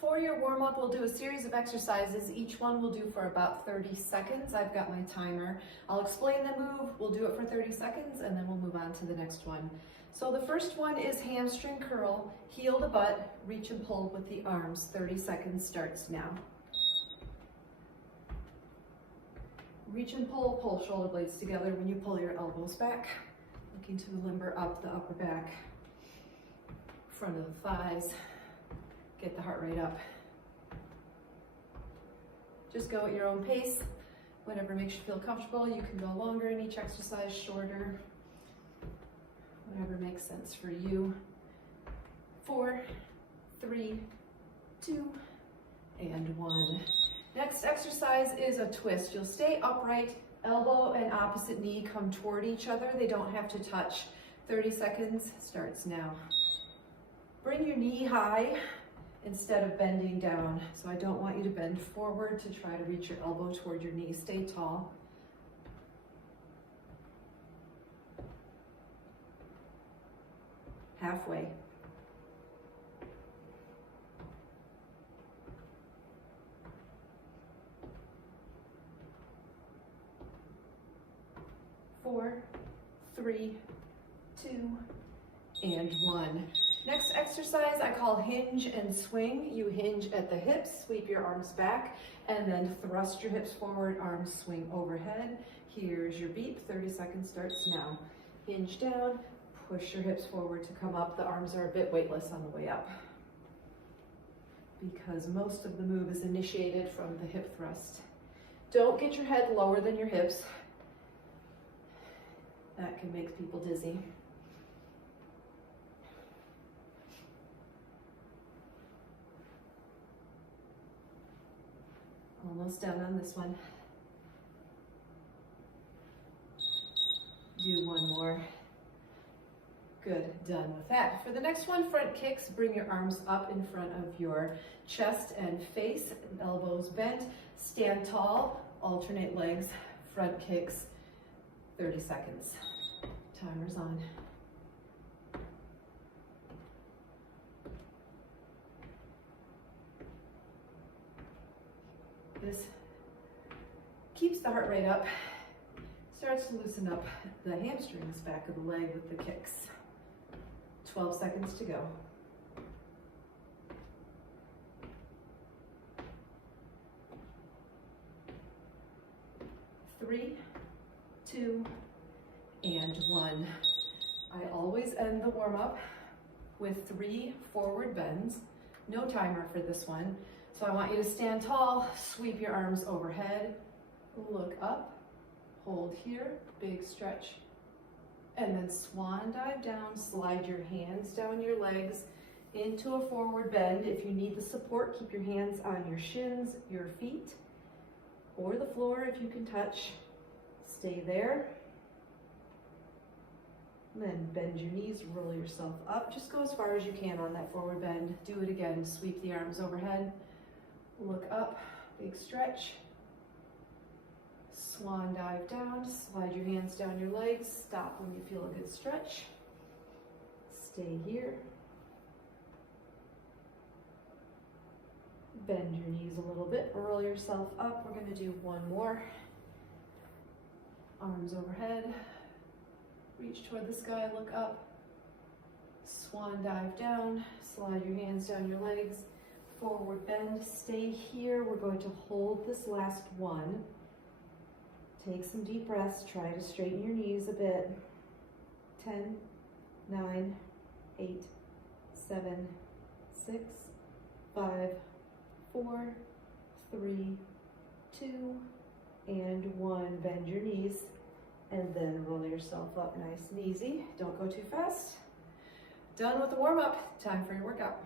For your warm-up, we'll do a series of exercises. Each one we'll do for about 30 seconds. I've got my timer. I'll explain the move, we'll do it for 30 seconds, and then we'll move on to the next one. So the first one is hamstring curl, heel to butt, reach and pull with the arms. 30 seconds starts now. Reach and pull, pull shoulder blades together when you pull your elbows back. Looking to limber up the upper back, front of the thighs. Get the heart rate up. Just go at your own pace. Whatever makes you feel comfortable. You can go longer in each exercise, shorter. Whatever makes sense for you. 4, 3, 2, and 1. Next exercise is a twist. You'll stay upright, elbow and opposite knee come toward each other. They don't have to touch. 30 seconds starts now. Bring your knee high instead of bending down. So I don't want you to bend forward to try to reach your elbow toward your knee. Stay tall. Halfway. Four, 3, 2, and 1. Next exercise I call hinge and swing. You hinge at the hips, sweep your arms back, and then thrust your hips forward, arms swing overhead. Here's your beep, 30 seconds starts now. Hinge down, push your hips forward to come up. The arms are a bit weightless on the way up because most of the move is initiated from the hip thrust. Don't get your head lower than your hips. That can make people dizzy. Almost done on this one. Do one more. Good, done with that. For the next one, front kicks, bring your arms up in front of your chest and face, elbows bent, stand tall, alternate legs, front kicks, 30 seconds. Timer's on. This keeps the heart rate up, starts to loosen up the hamstrings back of the leg with the kicks. 12 seconds to go. 3, 2, and 1. I always end the warm-up with 3 forward bends. No timer for this one. So I want you to stand tall, sweep your arms overhead, look up, hold here, big stretch, and then swan dive down, slide your hands down your legs into a forward bend. If you need the support, keep your hands on your shins, your feet, or the floor if you can touch. Stay there. And then bend your knees, roll yourself up. Just go as far as you can on that forward bend. Do it again, sweep the arms overhead. Look up, big stretch. Swan dive down, slide your hands down your legs. Stop when you feel a good stretch. Stay here. Bend your knees a little bit, roll yourself up. We're gonna do one more. Arms overhead. Reach toward the sky, look up. Swan dive down, slide your hands down your legs. Forward bend, stay here. We're going to hold this last one. Take some deep breaths, try to straighten your knees a bit. 10, 9, 8, 7, 6, 5, 4, 3, 2, and 1. Bend your knees and then roll yourself up nice and easy. Don't go too fast. Done with the warm-up. Time for your workout.